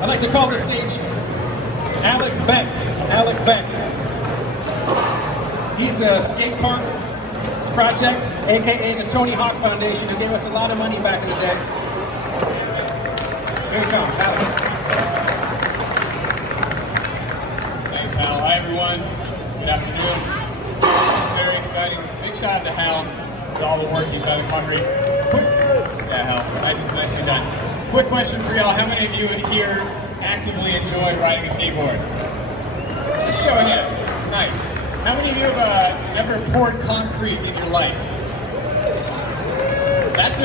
I'd like to call the stage Alec Beck. Alec Beck. He's a skate park project, aka the Tony Hawk Foundation, who gave us a lot of money back in the day. Here he comes, Alec. Thanks, Hal. Hi, everyone. Good afternoon. This is very exciting. Big shout out to Hal for all the work he's done in concrete. Yeah, Hal. Nicely done. Quick question for y'all. How many of you in here actively enjoy riding a skateboard? Just show of hands. Nice. How many of you have ever poured concrete in your life? That's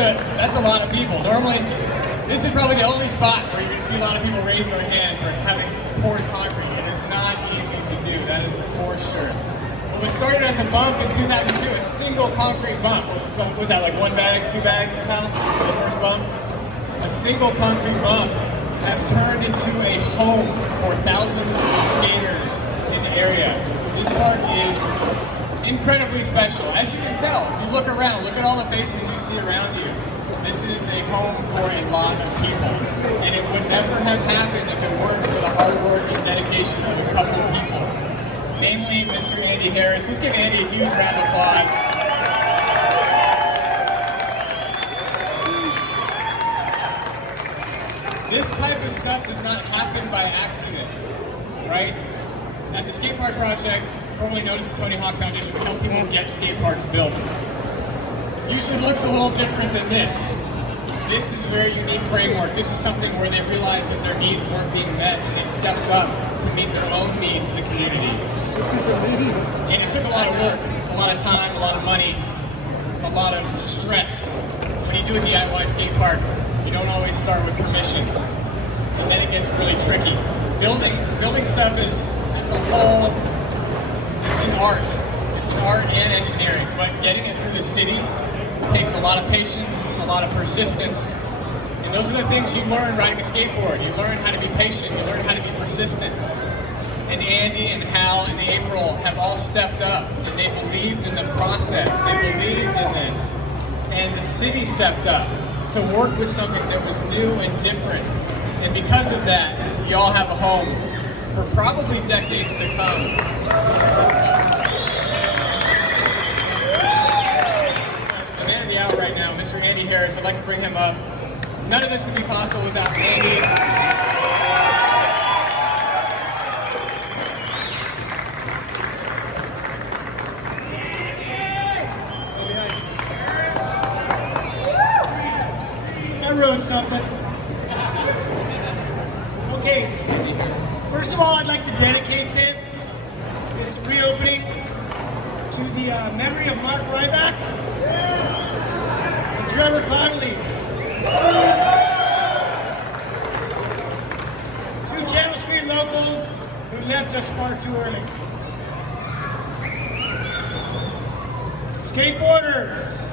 a lot of people. Normally, this is probably the only spot where you're going to see a lot of people raise their hand for having poured concrete. It is not easy to do, that is for sure. Well, it started as a bump in 2002, a single concrete bump. Was that like 1 bag, 2 bags, Hal? The first bump? A single concrete bump has turned into a home for thousands of skaters in the area. This park is incredibly special. As you can tell, if you look around, look at all the faces you see around you. This is a home for a lot of people. And it would never have happened if it weren't for the hard work and dedication of a couple of people. Namely, Mr. Andy Harris. Let's give Andy a huge round of applause. This type of stuff does not happen by accident, right? At the Skate Park Project, formerly known as the Tony Hawk Foundation, we help people get skate parks built. Usually looks a little different than this. This is a very unique framework. This is something where they realized that their needs weren't being met and they stepped up to meet their own needs in the community. And it took a lot of work, a lot of time, a lot of money, a lot of stress. When you do a DIY skate park, you don't always start with permission. And then it gets really tricky. Building stuff it's an art. It's an art and engineering, but getting it through the city takes a lot of patience, a lot of persistence. And those are the things you learn riding a skateboard. You learn how to be patient, you learn how to be persistent. And Andy and Hal and April have all stepped up and they believed in the process. They believed in this. And the city stepped up to work with something that was new and different. And because of that, you all have a home for probably decades to come. The man of the hour right now, Mr. Andy Harris, I'd like to bring him up. None of this would be possible without Andy. I wrote something. Okay, first of all, I'd like to dedicate this reopening to the memory of Mark Ryback and Trevor Connolly. Two Channel Street locals who left us far too early. Skateboarders,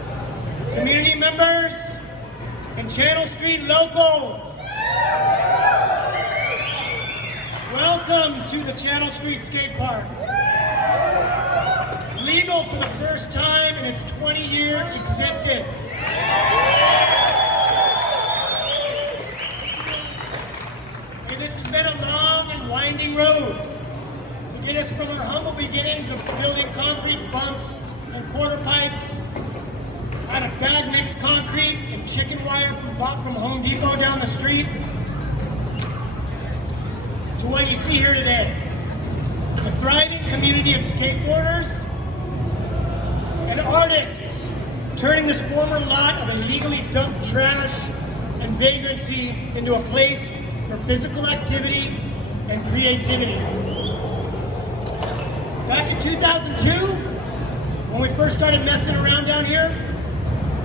community members, and Channel Street locals. Welcome to the Channel Street Skatepark. Legal for the first time in its 20-year existence. And this has been a long and winding road to get us from our humble beginnings of building concrete bumps and quarter pipes out of bag mix concrete and chicken wire bought from Home Depot down the street to what you see here today. A thriving community of skateboarders and artists turning this former lot of illegally dumped trash and vagrancy into a place for physical activity and creativity. Back in 2002, when we first started messing around down here,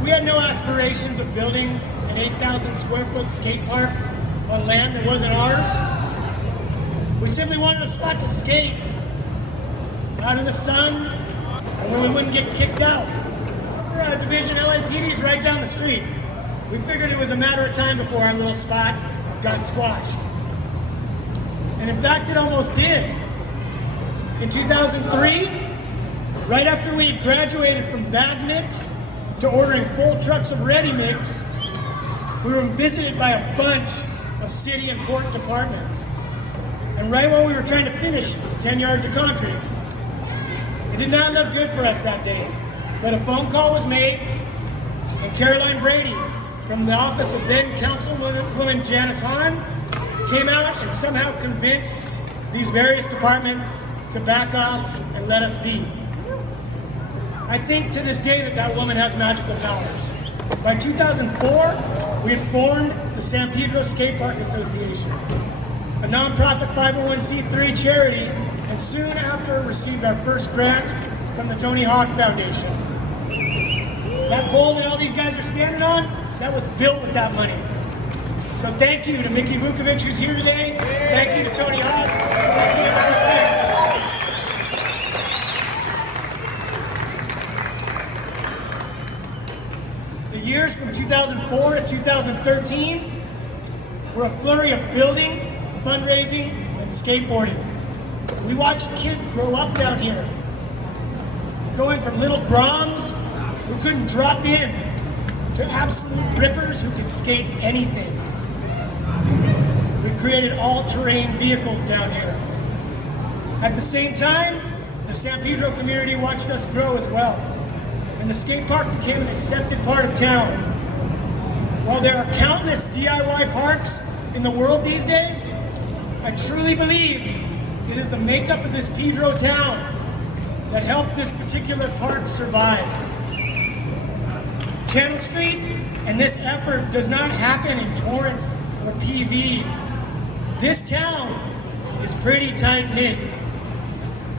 we had no aspirations of building an 8,000 square foot skate park on land that wasn't ours. We simply wanted a spot to skate, out in the sun, and where we wouldn't get kicked out. Our division LAPD's right down the street. We figured it was a matter of time before our little spot got squashed. And in fact, it almost did. In 2003, right after we graduated from bag mix to ordering full trucks of ready mix, we were visited by a bunch of city and port departments. And right when we were trying to finish 10 yards of concrete, it did not look good for us that day. But a phone call was made, and Caroline Brady from the office of then Councilwoman Janice Hahn came out and somehow convinced these various departments to back off and let us be. I think to this day that woman has magical powers. By 2004, we had formed the San Pedro Skatepark Association, a nonprofit 501c3 charity, and soon after received our first grant from the Tony Hawk Foundation. That bowl that all these guys are standing on, that was built with that money. So thank you to Mickey Vukovic, who's here today. Thank you to Tony Hawk. Thank you to everyone. The years from 2004 to 2013 were a flurry of building, fundraising, and skateboarding. We watched kids grow up down here, going from little groms who couldn't drop in to absolute rippers who could skate anything. We've created all-terrain vehicles down here. At the same time, the San Pedro community watched us grow as well, and the skate park became an accepted part of town. While there are countless DIY parks in the world these days, I truly believe it is the makeup of this Pedro town that helped this particular park survive. Channel Street and this effort does not happen in Torrance or PV. This town is pretty tight-knit.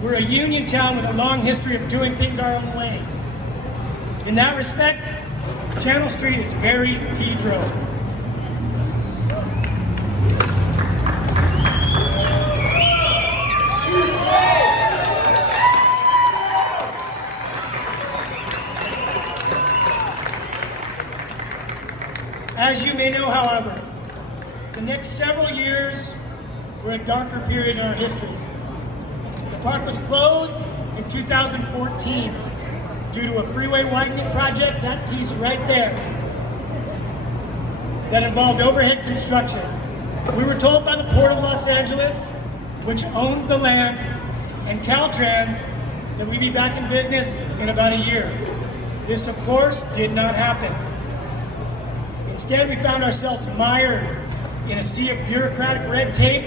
We're a union town with a long history of doing things our own way. In that respect, Channel Street is very Pedro. As you may know, however, the next several years were a darker period in our history. The park was closed in 2014 due to a freeway widening project, that piece right there, that involved overhead construction. We were told by the Port of Los Angeles, which owned the land, and Caltrans, that we'd be back in business in about a year. This, of course, did not happen. Instead, we found ourselves mired in a sea of bureaucratic red tape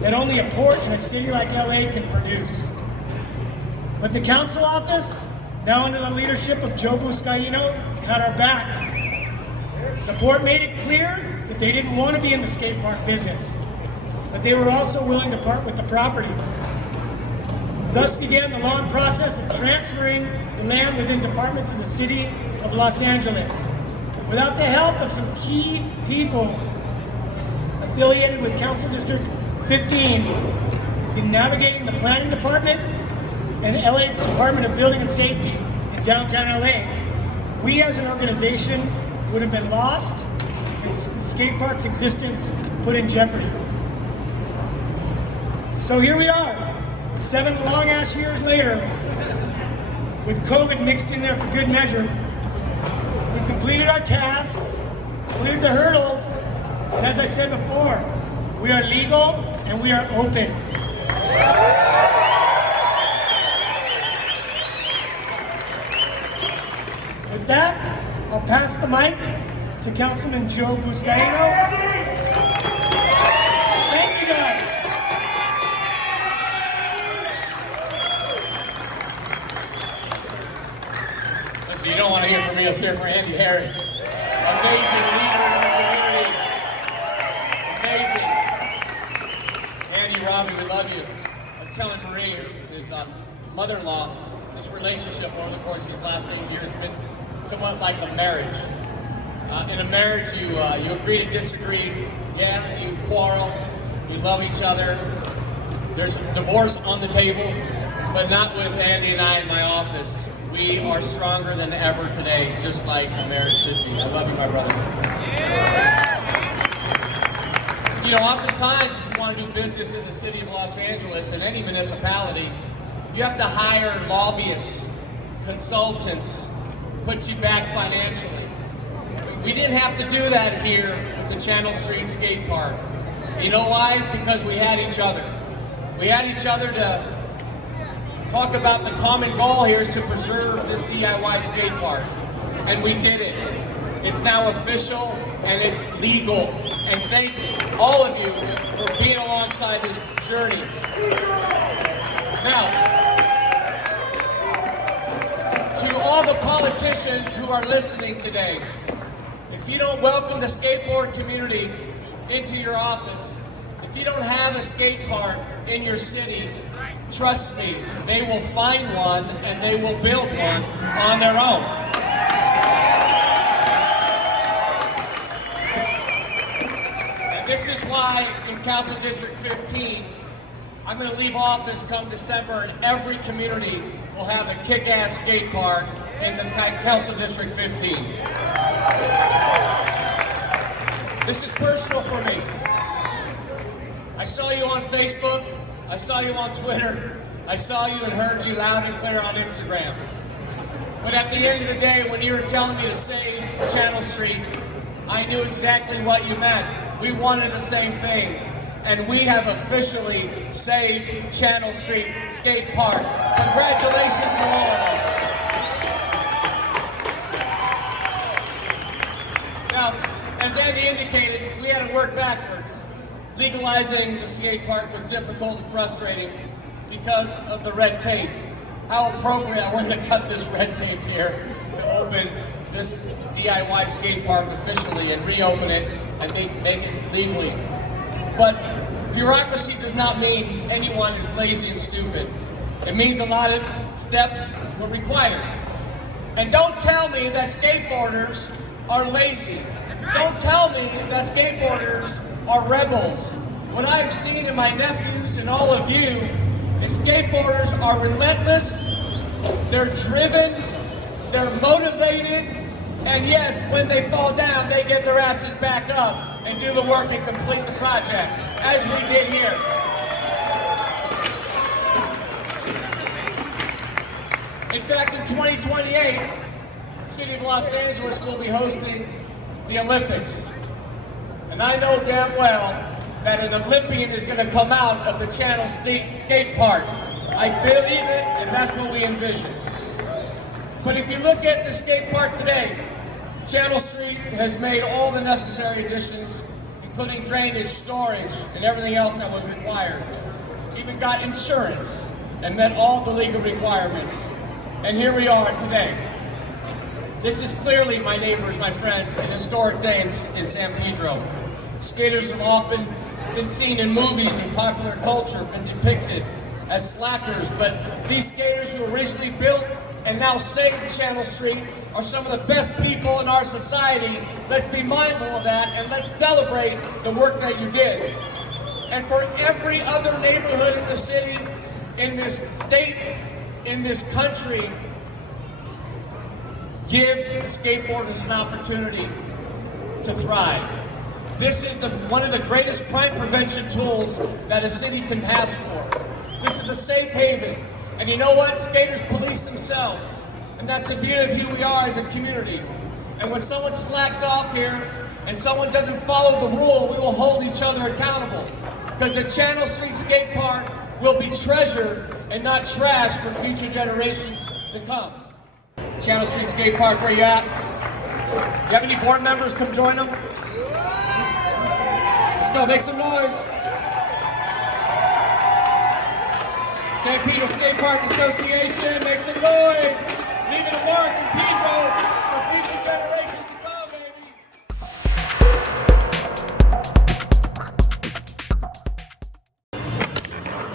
that only a port in a city like LA can produce. But the council office, now under the leadership of Joe Buscaino, had our back. The port made it clear that they didn't want to be in the skate park business, but they were also willing to part with the property. Thus began the long process of transferring the land within departments in the city of Los Angeles. Without the help of some key people affiliated with Council District 15 in navigating the planning department and LA Department of Building and Safety in downtown LA, we as an organization would have been lost and the skate park's existence put in jeopardy. So here we are, 7 long-ass years later, with COVID mixed in there for good measure. We completed our tasks, cleared the hurdles, and as I said before, we are legal and we are open. With that, I'll pass the mic to Councilman Joe Buscaino. Thank you guys. Listen, you don't want to hear from me, let's hear from Andy Harris. Amazing leader in our community. Amazing. Andy, Robbie, we love you. I was telling Marie, his mother-in-law, this relationship over the course of these last 8 years has been somewhat like a marriage. In a marriage, you agree to disagree. Yeah, you quarrel. You love each other. There's a divorce on the table, but not with Andy and I in my office. We are stronger than ever today, just like a marriage should be. I love you, my brother. You know, oftentimes, if you want to do business in the city of Los Angeles, in any municipality, you have to hire lobbyists, consultants, puts you back financially. We didn't have to do that here at the Channel Street Skate Park. You know why? It's because we had each other. We had each other to talk about the common goal here is to preserve this DIY skate park. And we did it. It's now official and it's legal. And thank all of you for being alongside this journey. Now, to all the politicians who are listening today, if you don't welcome the skateboard community into your office, if you don't have a skate park in your city, trust me, they will find one and they will build one on their own. And this is why in Council District 15, I'm going to leave office come December and every community will have a kick-ass skate park in the Council District 15. This is personal for me. I saw you on Facebook, I saw you on Twitter, I saw you and heard you loud and clear on Instagram. But at the end of the day, when you were telling me to save Channel Street, I knew exactly what you meant. We wanted the same thing. And we have officially saved Channel Street Skate Park. Congratulations to all of us. Now, as Andy indicated, we had to work backwards. Legalizing the skate park was difficult and frustrating because of the red tape. How appropriate we're going to cut this red tape here to open this DIY skate park officially and reopen it and make it legally. But bureaucracy does not mean anyone is lazy and stupid. It means a lot of steps were required. And don't tell me that skateboarders are lazy. Don't tell me that skateboarders are rebels. What I've seen in my nephews and all of you is skateboarders are relentless, they're driven, they're motivated, and yes, when they fall down, they get their asses back up and do the work and complete the project, as we did here. In fact, in 2028, the city of Los Angeles will be hosting the Olympics. And I know damn well that an Olympian is going to come out of the Channel Street Skate Park. I believe it, and that's what we envision. But if you look at the skate park today, Channel Street has made all the necessary additions, including drainage, storage, and everything else that was required. Even got insurance and met all the legal requirements. And here we are today. This is clearly, my neighbors, my friends, an historic day in San Pedro. Skaters have often been seen in movies and popular culture, been depicted as slackers, but these skaters who originally built and now saved Channel Street are some of the best people in our society. Let's be mindful of that and let's celebrate the work that you did. And for every other neighborhood in the city, in this state, in this country, give skateboarders an opportunity to thrive. This is one of the greatest crime prevention tools that a city can ask for. This is a safe haven. And you know what? Skaters police themselves. And that's the beauty of who we are as a community. And when someone slacks off here and someone doesn't follow the rule, we will hold each other accountable. Because the Channel Street Skate Park will be treasured and not trashed for future generations to come. Channel Street Skate Park, where you at? You have any board members? Come join them. Let's go, make some noise. San Pedro Skatepark Association, make some noise. Leaving a mark in Pedro.